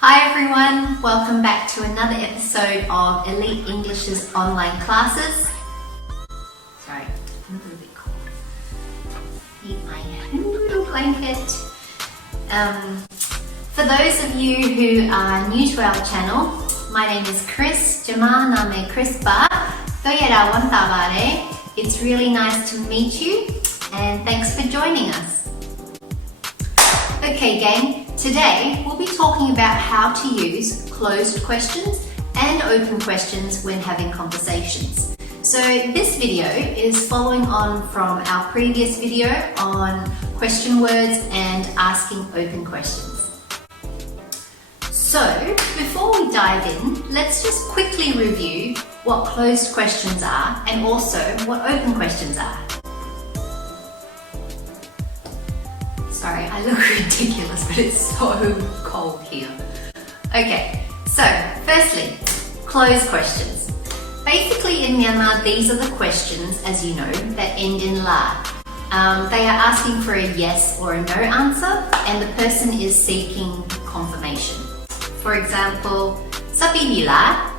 Hi everyone, welcome back to another episode of Elite English's online classes. Sorry, I'm a little bit cold. Need my little blanket. For those of you who are new to our channel, my name is Chris. Jema name Chris Ba. Toyera Wantaware. It's really nice to meet you and thanks for joining us. Okay gang, today we'll be talking about how to use closed questions and open questions when having conversations. So this video is following on from our previous video on question words and asking open questions. So before we dive in, let's just quickly review what closed questions are and also what open questions are. Sorry, I look ridiculous, but it's so cold here. Okay, so firstly, closed questions. Basically in Myanmar, these are the questions, as you know, that end in la. They are asking for a yes or a no answer, and the person is seeking confirmation. For example, sabi bila,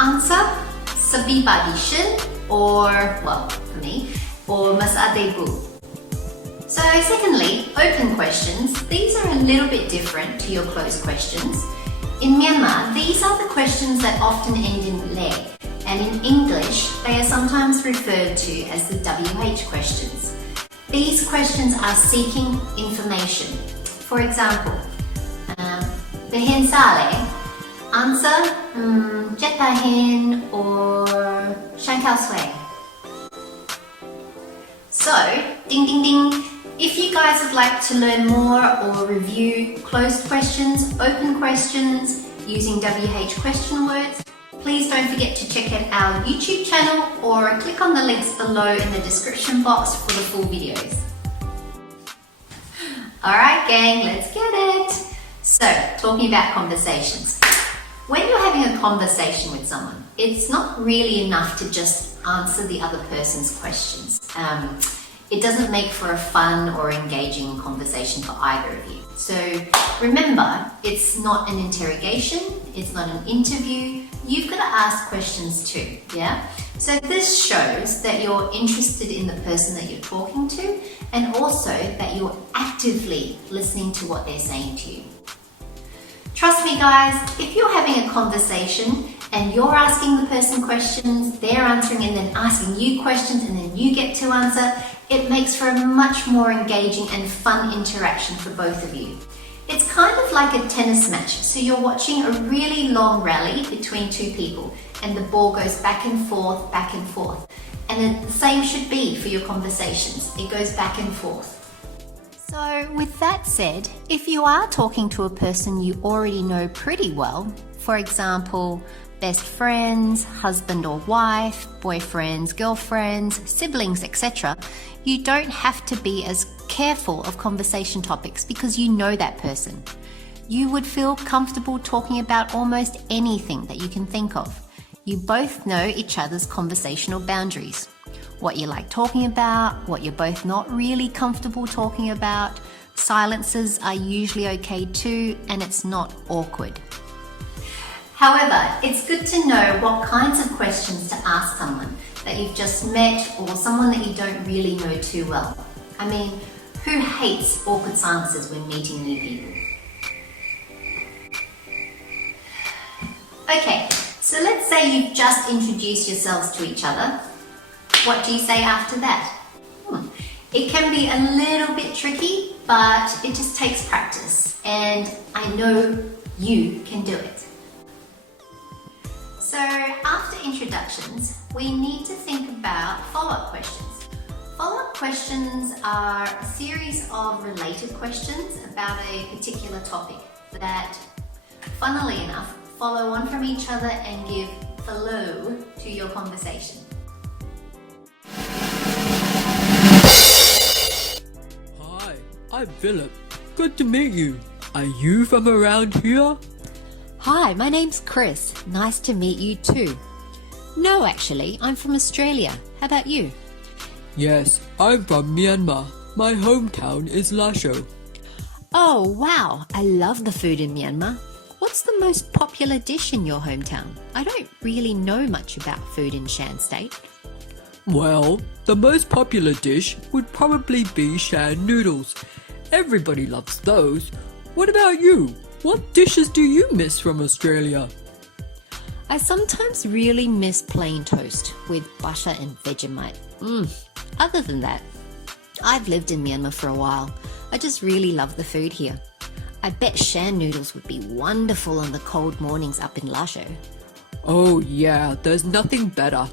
answer, sabi badishin, or, well, for me, or mas adebu. So secondly, open questions. These are a little bit different to your closed questions. In Myanmar, these are the questions that often end in le, and in English, they are sometimes referred to as the WH questions. These questions are seeking information. For example, Behin sale, answer, jetahin or shankao sway. So, ding ding ding. If you guys would like to learn more or review closed questions, open questions using WH question words, please don't forget to check out our YouTube channel or click on the links below in the description box for the full videos. Alright gang, let's get it! So, talking about conversations. When you're having a conversation with someone, it's not really enough to just answer the other person's questions. It doesn't make for a fun or engaging conversation for either of you. So remember, it's not an interrogation, it's not an interview. You've got to ask questions too, yeah? So this shows that you're interested in the person that you're talking to and also that you're actively listening to what they're saying to you. Trust me guys, if you're having a conversation and you're asking the person questions, they're answering and then asking you questions and then you get to answer, it makes for a much more engaging and fun interaction for both of you. It's kind of like a tennis match, so you're watching a really long rally between two people and the ball goes back and forth, back and forth. And the same should be for your conversations. It goes back and forth. So with that said, if you are talking to a person you already know pretty well, for example, best friends, husband or wife, boyfriends, girlfriends, siblings, etc., you don't have to be as careful of conversation topics because you know that person. You would feel comfortable talking about almost anything that you can think of. You both know each other's conversational boundaries. What you like talking about, what you're both not really comfortable talking about. Silences are usually okay too, and it's not awkward. However, it's good to know what kinds of questions to ask someone that you've just met or someone that you don't really know too well. I mean, who hates awkward silences when meeting new people? Okay, so let's say you've just introduced yourselves to each other. What do you say after that? It can be a little bit tricky, but it just takes practice, and I know you can do it. So after introductions, we need to think about follow-up questions. Follow-up questions are a series of related questions about a particular topic that, funnily enough, follow on from each other and give flow to your conversation. Hi, I'm Phillip. Good to meet you. Are you from around here? Hi, my name's Chris. Nice to meet you too. No, actually, I'm from Australia. How about you? Yes, I'm from Myanmar. My hometown is Lasho. Oh, wow. I love the food in Myanmar. what's the most popular dish in your hometown? I don't really know much about food in Shan State. Well, the most popular dish would probably be Shan noodles. Everybody loves those. What about you? What dishes do you miss from Australia? I sometimes really miss plain toast with butter and Vegemite. Other than that, I've lived in Myanmar for a while. I just really love the food here. I bet Shan noodles would be wonderful on the cold mornings up in Lasho. Oh yeah, there's nothing better.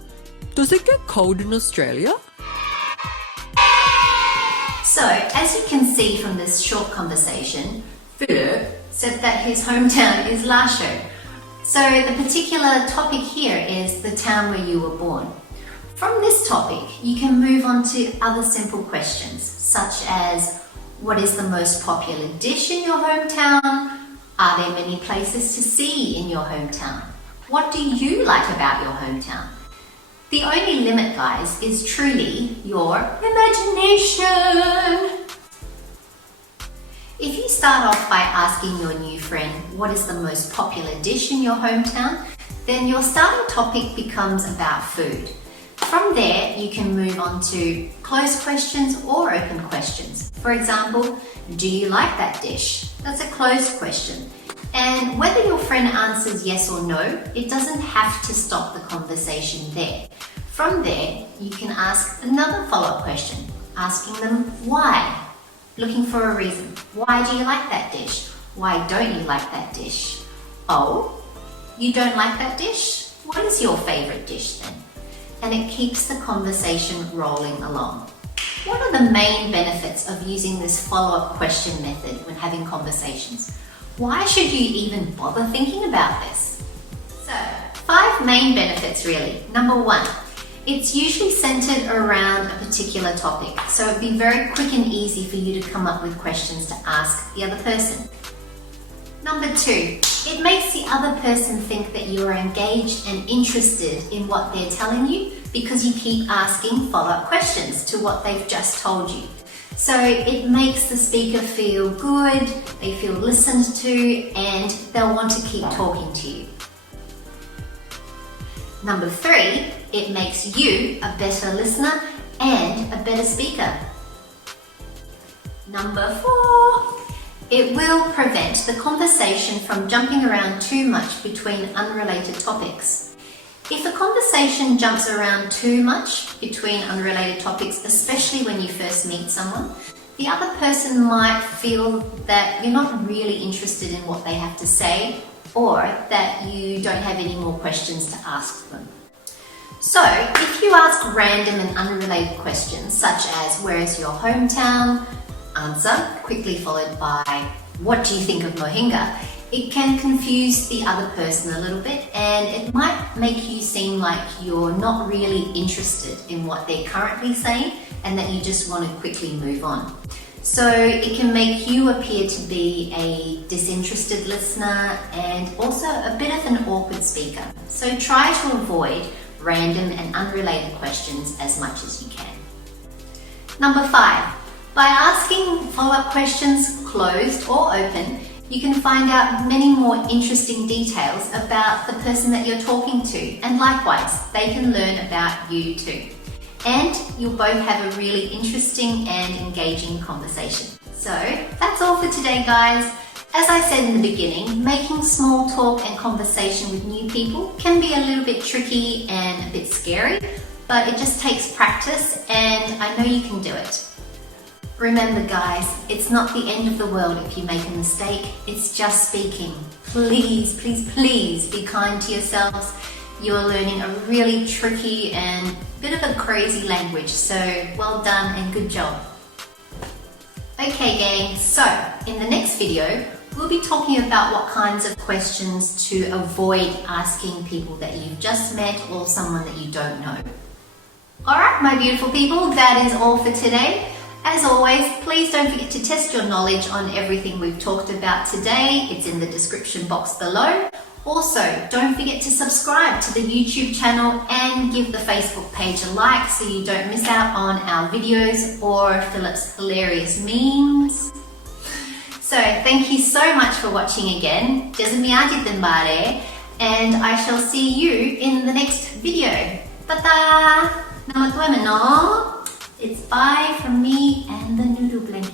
Does it get cold in Australia? So, as you can see from this short conversation, Phillip said that his hometown is Lasho. So the particular topic here is the town where you were born. From this topic, you can move on to other simple questions, such as, what is the most popular dish in your hometown? Are there many places to see in your hometown? What do you like about your hometown? The only limit, guys, is truly your imagination. If you start off by asking your new friend, what is the most popular dish in your hometown? Then your starting topic becomes about food. From there, you can move on to closed questions or open questions. For example, do you like that dish? That's a closed question. And whether your friend answers yes or no, it doesn't have to stop the conversation there. From there, you can ask another follow-up question, asking them why. Looking for a reason. Why do you like that dish? Why don't you like that dish? Oh, you don't like that dish? What is your favorite dish then? And it keeps the conversation rolling along. What are the main benefits of using this follow-up question method when having conversations? Why should you even bother thinking about this? So, 5 main benefits really. Number 1, it's usually centered around a particular topic, so it'd be very quick and easy for you to come up with questions to ask the other person. Number 2, it makes the other person think that you are engaged and interested in what they're telling you because you keep asking follow-up questions to what they've just told you. So it makes the speaker feel good, they feel listened to, and they'll want to keep talking to you. Number 3, it makes you a better listener and a better speaker. Number 4, it will prevent the conversation from jumping around too much between unrelated topics. If a conversation jumps around too much between unrelated topics, especially when you first meet someone, the other person might feel that you're not really interested in what they have to say, or that you don't have any more questions to ask them. So, if you ask random and unrelated questions, such as where is your hometown? Answer, quickly followed by what do you think of Mohinga? It can confuse the other person a little bit, and it might make you seem like you're not really interested in what they're currently saying and that you just want to quickly move on. So it can make you appear to be a disinterested listener and also a bit of an awkward speaker. So try to avoid random and unrelated questions as much as you can. Number 5, by asking follow-up questions, closed or open, you can find out many more interesting details about the person that you're talking to, and likewise, they can learn about you too. And you'll both have a really interesting and engaging conversation. So that's all for today, guys. As I said in the beginning, making small talk and conversation with new people can be a little bit tricky and a bit scary, but it just takes practice, and I know you can do it. Remember, guys, it's not the end of the world if you make a mistake, it's just speaking. Please, please, please be kind to yourselves. You're learning a really tricky and bit of a crazy language, so well done and good job. Okay gang, so in the next video, we'll be talking about what kinds of questions to avoid asking people that you've just met or someone that you don't know. Alright, my beautiful people, that is all for today. As always, please don't forget to test your knowledge on everything we've talked about today. It's in the description box below. Also, don't forget to subscribe to the YouTube channel and give the Facebook page a like so you don't miss out on our videos or Philip's hilarious memes. So thank you so much for watching again. And I shall see you in the next video. Ta-ta! It's bye from me and the noodle blender.